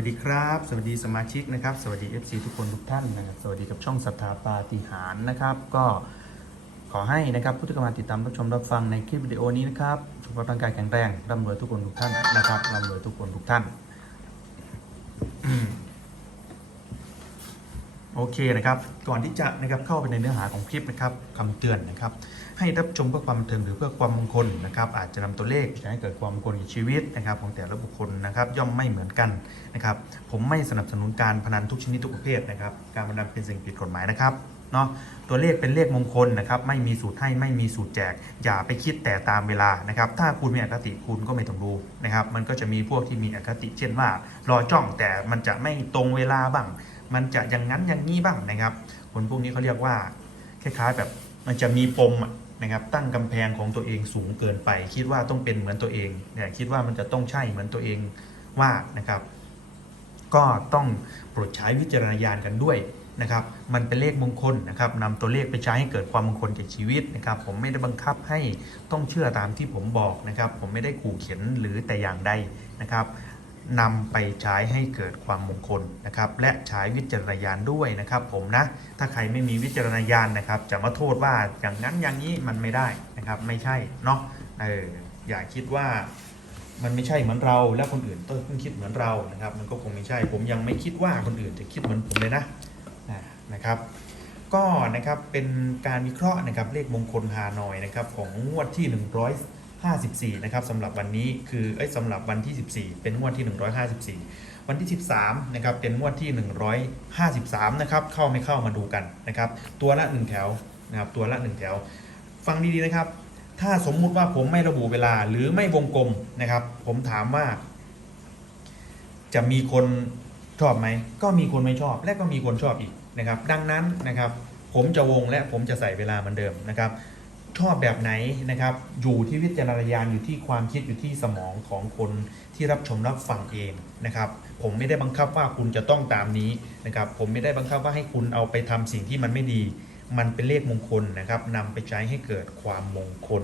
วัสดีครับ สวัสดีสมาชิกนะครับ สวัสดี FC ทุกคนทุกท่านนะครับ สวัสดีกับช่องศรัทธาปาฏิหารนะครับ ก็ขอให้นะครับผู้ที่กำลังติดตามรับชมรับฟังในคลิปวิดีโอนี้นะครับสุขภาพร่างกายแข็งแรงร่ำรวยทุกคนทุกท่านนะครับร่ำรวยทุกคนทุกท่าน โอเคนะครับ ก่อนที่จะนะครับเข้าไปในเนื้อหาของคลิปนะครับคำเตือนนะครับ ให้รับชมเพื่อความบันเทิงหรือเพื่อความมงคลนะครับ อาจจะนำตัวเลขจะให้เกิดความมงคลแก่ชีวิตนะครับ ของแต่ละบุคคลนะครับ ย่อมไม่เหมือนกันนะครับ ผมไม่สนับสนุนการพนันทุกชนิดทุกประเภทนะครับ การพนันเป็นสิ่งผิดกฎหมายนะครับเนาะตัวเลขเป็นเลขมงคลนะครับไม่มีสูตรให้ไม่มีสูตรแจก อย่าไปคิดแต่ตามเวลานะครับ ถ้าคุณมีอคติคุณก็ไม่ต้องดูนะครับ มันก็จะมีพวกที่มีอคติเช่นว่า รอจ้องแต่มันจะไม่ตรงเวลาบ้าง มันจะอย่างนั้นอย่างนี้บ้างนะครับ คนพวกนี้เขาเรียกว่าคล้ายๆแบบมันจะมีปมนะครับตั้งกำแพงของตัวเองสูงเกินไป คิดว่าต้องเป็นเหมือนตัวเองเนี่ยคิดว่ามันจะต้องใช่เหมือนตัวเองว่านะครับ ก็ต้องโปรดใช้วิจารณญาณกันด้วยนะครับ มันเป็นเลขมงคลนะครับนำตัวเลขไปใช้ให้เกิดความมงคลแก่ชีวิตนะครับ ผมไม่ได้บังคับให้ต้องเชื่อตามที่ผมบอกนะครับ ผมไม่ได้ขู่เข็นหรือแต่อย่างใดนะครับ นำไปใช้ให้เกิดความมงคลนะครับและใช้วิจารณญาณด้วยนะครับผมนะถ้าใครไม่มีวิจารณญาณนะครับจะมาโทษว่าอย่างนั้นอย่างนี้มันไม่ได้นะครับไม่ใช่เนาะเอออย่าคิดว่ามันไม่ใช่เหมือนเราและคนอื่นต้องคิดเหมือนเรานะครับมันก็คงไม่ใช่ ผมยังไม่คิดว่าคนอื่นจะคิดเหมือนผมเลยนะนะครับ ก็นะครับเป็นการวิเคราะห์นะครับเลขมงคลฮานอยนะครับของงวดที่ 154 นะครับสำหรับวันนี้คือเอ้ยสำหรับวันที่ 14 เป็นงวดที่ 154 วันที่ 13 นะครับ เป็นงวดที่ 153 นะครับ เข้าไม่เข้ามาดูกันนะครับ ตัวละ 1 แถวนะครับ ตัวละ 1 แถว ฟังดีๆนะครับ ถ้าสมมุติว่าผมไม่ระบุเวลาหรือไม่วงกลมนะครับ ผมถามว่า จะมีคนชอบไหม ก็มีคนไม่ชอบ และก็มีคนชอบอีกนะครับ ดังนั้นนะครับ ผมจะวงและผมจะใส่เวลาเหมือนเดิมนะครับ ชอบแบบไหนนะครับ อยู่ที่วิจารณญาณอยู่ที่ความคิดอยู่ที่สมองของคนที่รับชมรับฟังเองนะครับ ผมไม่ได้บังคับว่าคุณจะต้องตามนี้นะครับ ผมไม่ได้บังคับว่าให้คุณเอาไปทำสิ่งที่มันไม่ดี มันเป็นเลขมงคลนะครับนำไปใช้ให้เกิดความมงคล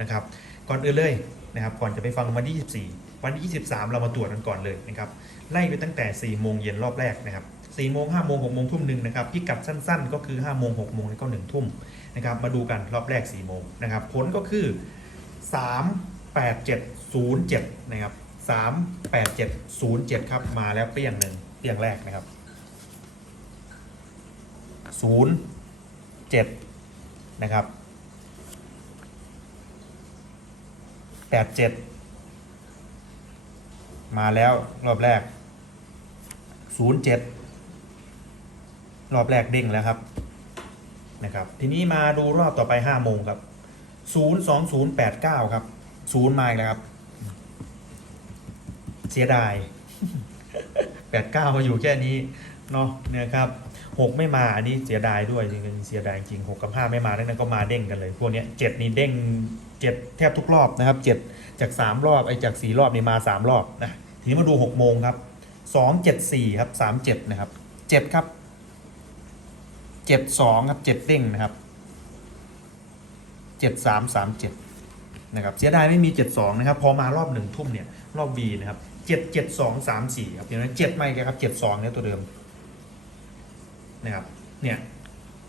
นะครับ ก่อนอื่นเลยนะครับ ก่อนจะไปฟังวันที่ 24 วันที่ 23 เรามาตรวจกันก่อนเลยนะครับ ไล่ไปตั้งแต่4โมงเย็นรอบแรกนะครับ 4โมง5โมง6โมงทุ่มหนึ่งนะครับพิกัดสั้นๆ ก็คือ5โมง6โมงแล้วก็1ทุ่มนะครับมาดูกันรอบแรก4โมงนะครับผลก็คือ 3 8 7 0 7นะครับ3 8 7 0 7ครับมาแล้วเปรี้ยงหนึ่งเปรี้ยงแรกนะครับ 0 7นะครับ8 7 มาแล้วรอบแรก 07 รอบแรกเด้งแล้วครับนะครับทีนี้มาดูรอบต่อไป5โมงครับ02089ครับ0มาอีกแล้วครับ เสียดาย89มาอยู่แค่นี้เนาะเนี่ยครับ6ไม่มาอันนี้เสียดายด้วยจริงๆเสียดายจริง6กับ5ไม่มาดังนั้นก็มาเด้งกันเลย พวกนี้ย7นี่เด้ง7แทบทุกรอบนะครับ7จาก3รอบไอ้จาก4รอบนี่มา3รอบนะทีนี้มาดู6โมงครับ274ครับ37นะครับ7ครับ 72ครับ7เด้งนะครับ7337นะครับเสียดายไม่มี72นะครับ พอมารอบหนึ่งทุ่มเนี่ยรอบ B นะครับ772 34ครับอย่างนั้น7ไม่แกครับ72เนี่ยตัวเดิมนะครับเนี่ย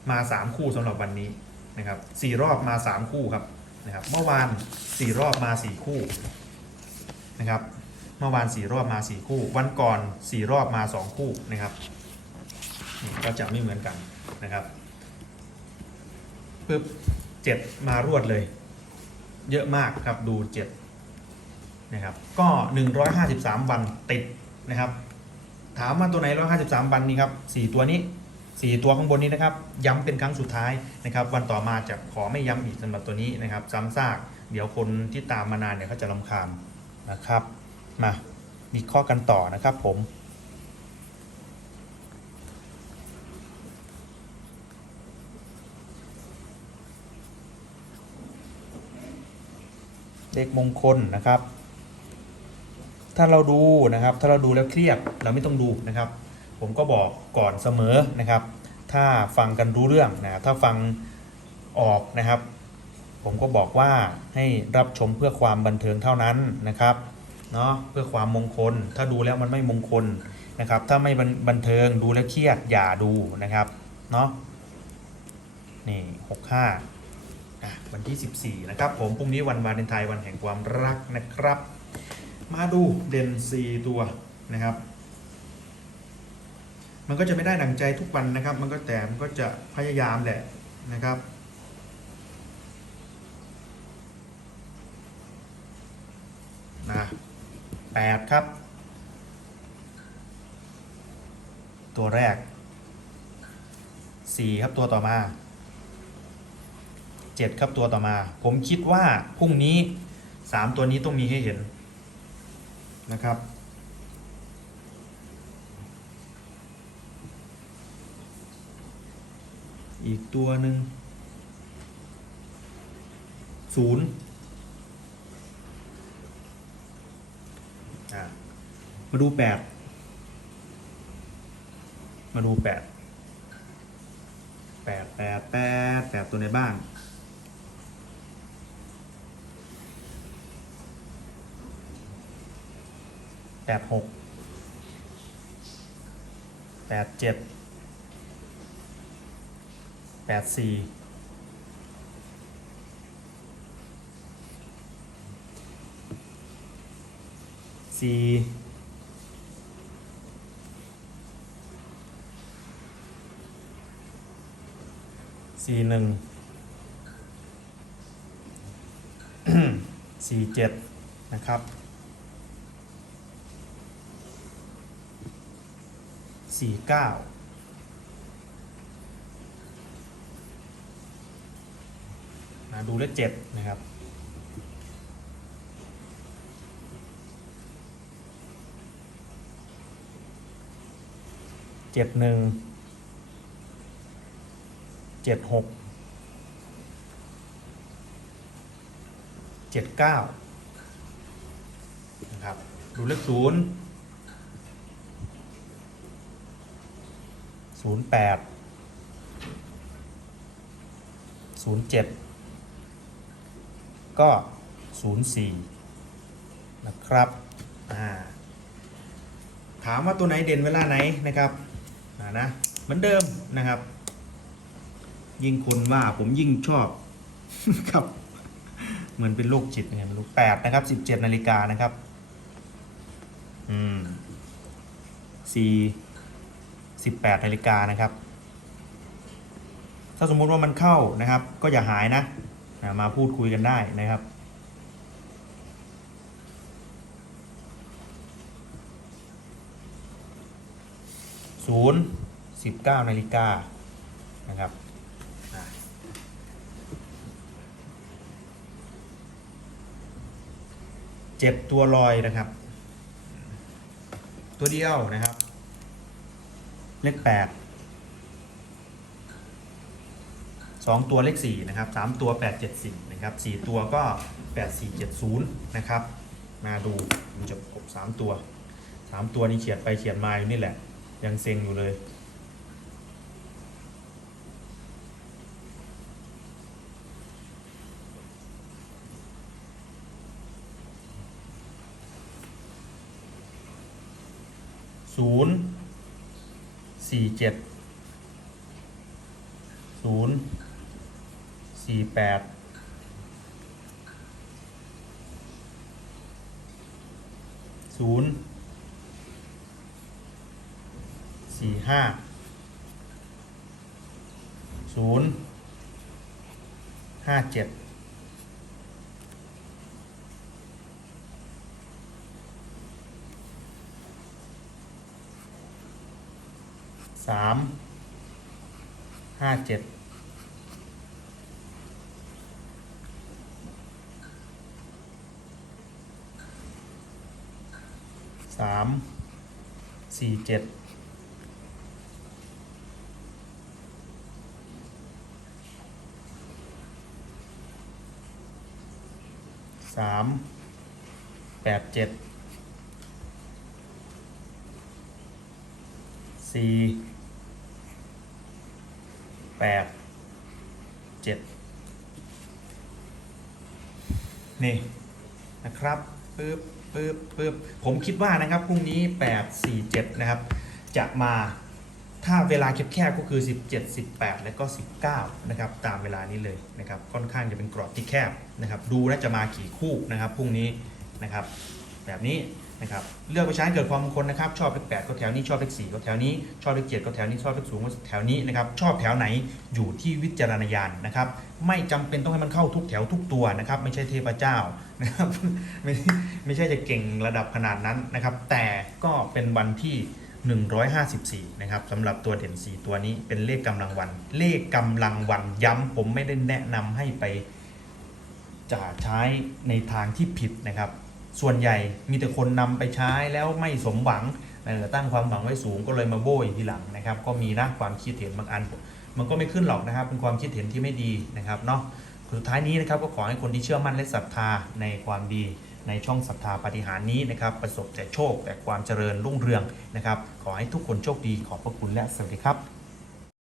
มา3คู่สำหรับวันนี้นะครับ4รอบมา3คู่ครับนะครับเมื่อวาน4รอบมา4คู่นะครับเมื่อวาน4รอบมา4คู่ วันก่อน4รอบมา2คู่นะครับ ก็จะไม่เหมือนกัน นะครับปึ๊บเจ็ดมารวดเลย เยอะมากครับดูเจ็ดนะครับก็ 153 วันติดนะครับ ถามว่าตัวไหน 153 วันนี้ครับ4ตัวนี้ 4 ตัวข้างบนนี้นะครับ ย้ำเป็นครั้งสุดท้ายนะครับ วันต่อมาจะขอไม่ย้ำอีกสำหรับตัวนี้นะครับ ซ้ำซากเดี๋ยวคนที่ตามมานานเนี่ยเขาจะรำคาญนะครับมาวิเคราะห์กันต่อนะครับผม เลขมงคลนะครับ ถ้าเราดูนะครับ ถ้าเราดูแล้วเครียดเราไม่ต้องดูนะครับ ผมก็บอกก่อนเสมอนะครับ ถ้าฟังกันรู้เรื่องนะถ้าฟังออกนะครับ ผมก็บอกว่าให้รับชมเพื่อความบันเทิงเท่านั้นนะครับเนาะเพื่อความมงคล ถ้าดูแล้วมันไม่มงคลนะครับ ถ้าไม่บันเทิงดูแล้วเครียดอย่าดูนะครับเนาะนี่หกห้า วันที่ 14 นะครับ ผมพรุ่งนี้วันวาเลนไทน์วันแห่งความรักนะครับ มาดูเด่น 4 ตัวนะครับ มันก็จะไม่ได้ดังใจทุกวันนะครับ มันก็แต่มันก็จะพยายามแหละนะครับนะแปดครับ ตัวแรกสี่ครับตัวต่อมา เจ็ดครับตัวต่อมา ผมคิดว่าพรุ่งนี้สามตัวนี้ต้องมีให้เห็นนะครับ อีกตัวหนึ่งศูนย์มาดูแปดมาดูแปดแปดแปดแปดแปดตัวในบ้าง แปดหกแปดเจ็ดแปดสี่สี่สี่หนึ่งสี่เจ็ดนะครับ สี่เก้านะดูเลขเจ็ดนะครับเจ็ดหนึ่งเจ็ดหกเจ็ดเก้านะครับ ดูเลขศูนย์ ศูนย์แปดศูนย์เจ็ดก็04นะครับถามว่าตัวไหนเด่นเวลาไหนนะครับนะเหมือนเดิมนะครับ ยิ่งคนว่าผมยิ่งชอบครับเหมือนเป็นโรคจิตยังไงไม่รู้แปดนะครับ17นาฬิกานะครับ อืมสี่ สิบแปดนาฬิกานะครับ ถ้าสมมุติว่ามันเข้านะครับ ก็อย่าหายนะมาพูดคุยกันได้นะครับศูนย์สิบเก้านาฬิกานะครับเจ็ดตัวลอยนะครับ ตัวเดียวนะครับ เลขแปดสองตัวเลขสี่นะครับสามตัวแปดเจ็ดสี่นะครับสี่ตัวก็แปดสี่เจ็ดศูนย์นะครับมาดูมันจะครบสามตัวสามตัวนี้เขียนไปเขียนมาอยู่นี่แหละ ยังเซ็งอยู่เลยศูนย์ สี่เจ็ดศูนย์สี่แปดศูนย์สี่ห้าศูนย์ห้าเจ็ด สามห้าเจ็ดสามสี่เจ็ดสามแปดเจ็ดสี่ แปดเจ็ดนี่นะครับปึ๊บปึ๊บปึ๊บผมคิดว่านะครับพรุ่งนี้8 4 7นะครับ จะมาถ้าเวลาแคบๆก็คือ 17 18 และก็ 19 นะครับ ตามเวลานี้เลยนะครับ ค่อนข้างจะเป็นกรอบที่แคบนะครับ ดูแลจะมากี่คู่นะครับพรุ่งนี้นะครับ แบบนี้ นะครับเลือกไปใช้เกิดความมงคลนะครับ ชอบเลข8ก็แถวนี้ชอบเลข4ก็แถวนี้ชอบเลข7ก็แถวนี้ชอบเลขสูงก็แถวนี้นะครับชอบแถวไหนอยู่ที่วิจารณญาณนะครับไม่จำเป็นต้องให้มันเข้าทุกแถวทุกตัวนะครับไม่ใช่เทพเจ้านะครับไม่ไม่ใช่จะเก่งระดับขนาดนั้นนะครับ แต่ก็เป็นวันที่ 154 นะครับสำหรับตัวเด่น 4 ตัวนี้เป็นเลขกำลังวัน เลขกำลังวันย้ำผมไม่ได้แนะนำให้ไปจะใช้ในทางที่ผิดนะครับ ส่วนใหญ่มีแต่คนนำไปใช้แล้วไม่สมหวังเออตั้งความหวังไว้สูงก็เลยมาโบยทีหลังนะครับก็มีนะความคิดเห็นบางอัน มันก็ไม่ขึ้นหรอกนะครับ เป็นความคิดเห็นที่ไม่ดีนะครับเนาะสุดท้ายนี้นะครับก็ขอให้คนที่เชื่อมั่นและศรัทธาในความดีในช่องศรัทธาปฏิหารนี้นะครับ ประสบแต่โชคแต่ความเจริญรุ่งเรืองนะครับ ขอให้ทุกคนโชคดีขอบพระคุณและสวัสดีครับ